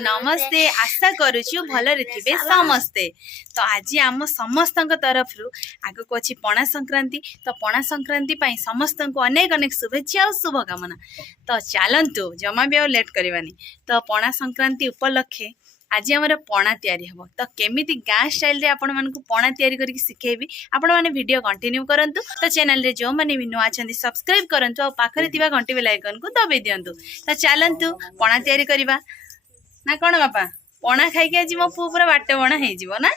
नमस्ते आशा करुछु भलरे थिबे समस्ते। तो आज आम समस्त तरफ आग को अच्छी पणा संक्रांति। तो पणा संक्रांति पाई समस्त को अनेक अनेक शुभेच्छा और शुभकामना। तो चलतु जमा भी लेट करवानी। तो पणा संक्रांति उपलक्षे आज आम पणा तैयारी हम। तो केमिति गाँ स्टाइल रे आपण मानकु पणा तैयारी करके सिखेबी। आपण माने वीडियो कंटिन्यू करंतु। तो चैनल रे जो माने भी नुआ अछंती सब्सक्राइब करंतु और पाखरे थिबा घंटी बेल आइकन को दबे दियंतु। तो चलंतु पणा तैयारी करबा ना कोन बापा। पणा खाई के आज मो पु पूरा बाटे बणा हे जिवो ना।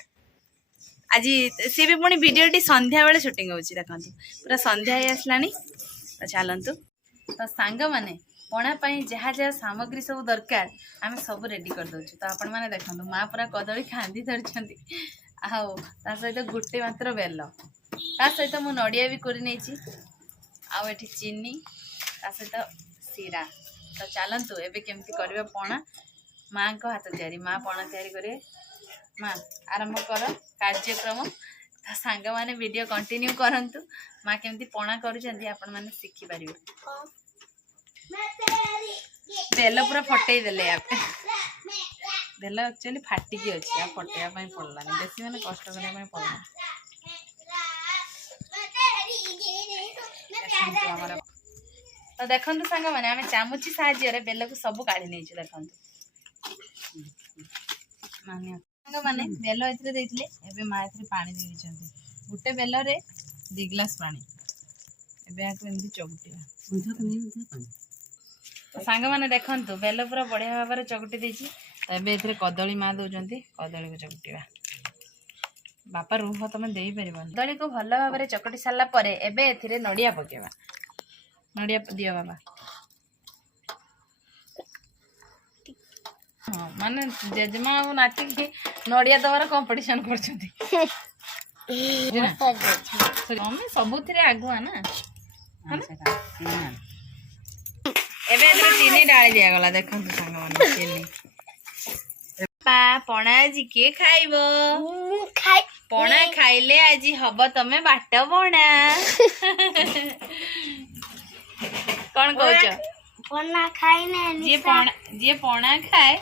आज सी भी पुणी वीडियोटी संध्या बेले शूटिंग होची देखंतु। पूरा संध्या हे आसलानी। तो चलंतु तो सांग माने पणा पाई जहाँ जहाँ सामग्री सब दरकार आम सब रेडी कर दउछु। तो आपण माने देखंतु माँ पूरा कदली खांदी धरछंती। आओ ता सहित गुटे मात्र बेल ता सहित मु नडिया भी कोरी नेची। आउ एठी चीनी ता सहित सीरा। तो चलंतु एबे केमती करबे पणा। माँ को हाथ तैयारी माँ पणा तैयारी करे। माँ आरंभ कर कार्यक्रम। तो सांग माने वीडियो कंटिन्यू करंतु। माँ केमती पणा करूछंती आपण माने सिखि परिबे। बेल पूरा फटई देले आपे। बेल एक्चुअली फाटिकी अछि आ फटैया पई पड़लानी। बेसी माने कष्ट करे पई पड़ला। तो देखंतु सांग माने आमे चामुची साहाय्य रे बेल को सब काढी नेछु देखंतु। माने सांग माने बेल एथरे देइतले एबे मा एथरे पानी दे दिछंती। गुटे बेल रे 2 ग्लास पानी। एबे आको एंदी चगुटिया। तो सांग माने देखंतु बेल पूरा बढ़िया भाव चगुटी देछि। तो एबे एथरे कदली मा दोजंती। कदली को चगुटिवा। बापा रुह तमे देई परिबन। कदली को भल भाव चकटी सारला परे एबे एथरे नडिया पकेवा। नडिया दियो बाबा। हाँ माने जेजमा और नाती के नडिया दवार कंपटीशन करछंती। मम्मी सबुथिरे आगुआ ना। एबे एथरे चीनी डाली दिया गला देखंतु संग माने चीनी। पा पणा आज के खाइबो? पणा खाइले आज हब तमे बाट बणा। कौन कहछ? पणा खाई ना जे पणा खाए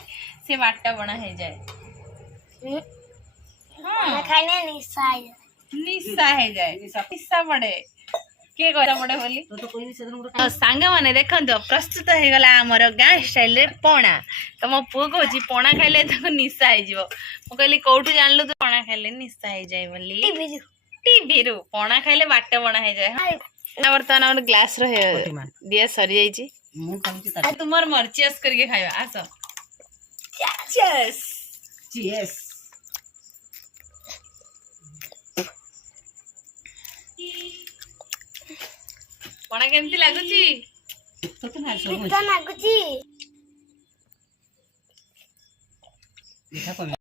से बाट बणा हे जाए। पणा खाई ना निशा हे जाए। निशा पड़े के कहला पड़े बोली। तो सांग माने देखंतु प्रस्तुत हे गला हमर गाँ स्टाइल रे पणा। तो मो पु कहछि पणा खाइले त निशा हे जिवो। मो कहली कोठु जानलु तू पणा खाइले निशा हे जाए बोली। टीवी रु पणा खाइले बाट बणा हे जाए। वर्तमान हम ग्लास रे दिया सरी जाइछि। तुमर मर्चियस करके खाइबा आसो। Cheers cheers. पणा केमती लागुची? मिठा लागुची।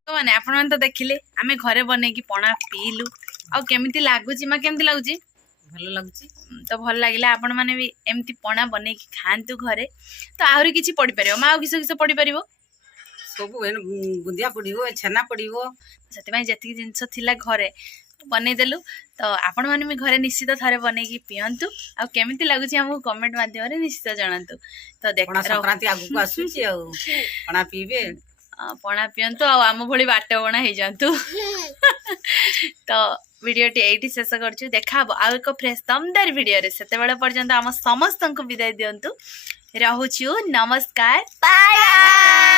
माने आपण मन तो देखिले आमे घरे बने की पणा पीलु आ केमती लागुची। मा केमती लागुची? भल लागुची। तो भल लागिला आपण माने भी एमती पणा बने की खांतु घरे। तो आहुरी किछि पड़ी परिबो मा किछ किछ पड़ी परिबो। सब बुंदिया पड़िबो छेना पड़िबो। सेति भाई जति जिंस थिला घरे बने देलु। तो आपण माने भी घरे निश्चित थारे बने की पियंतु आ केमिति लागुची हमहु कमेंट माध्यम रे निश्चित जणांतु। तो देख संक्रांति आगु को आसुची आ पणा पीबे। पणा पियंतु आ आम भली बाट बणा हे जांतु। तो वीडियोटी एठी शेष करछु। देखा आ एक फ्रेश दमदार वीडियो रे। सेते बेले पर्यंत हम समस्त को विदाय दियंतु। रहूछु नमस्कार बाय बाय।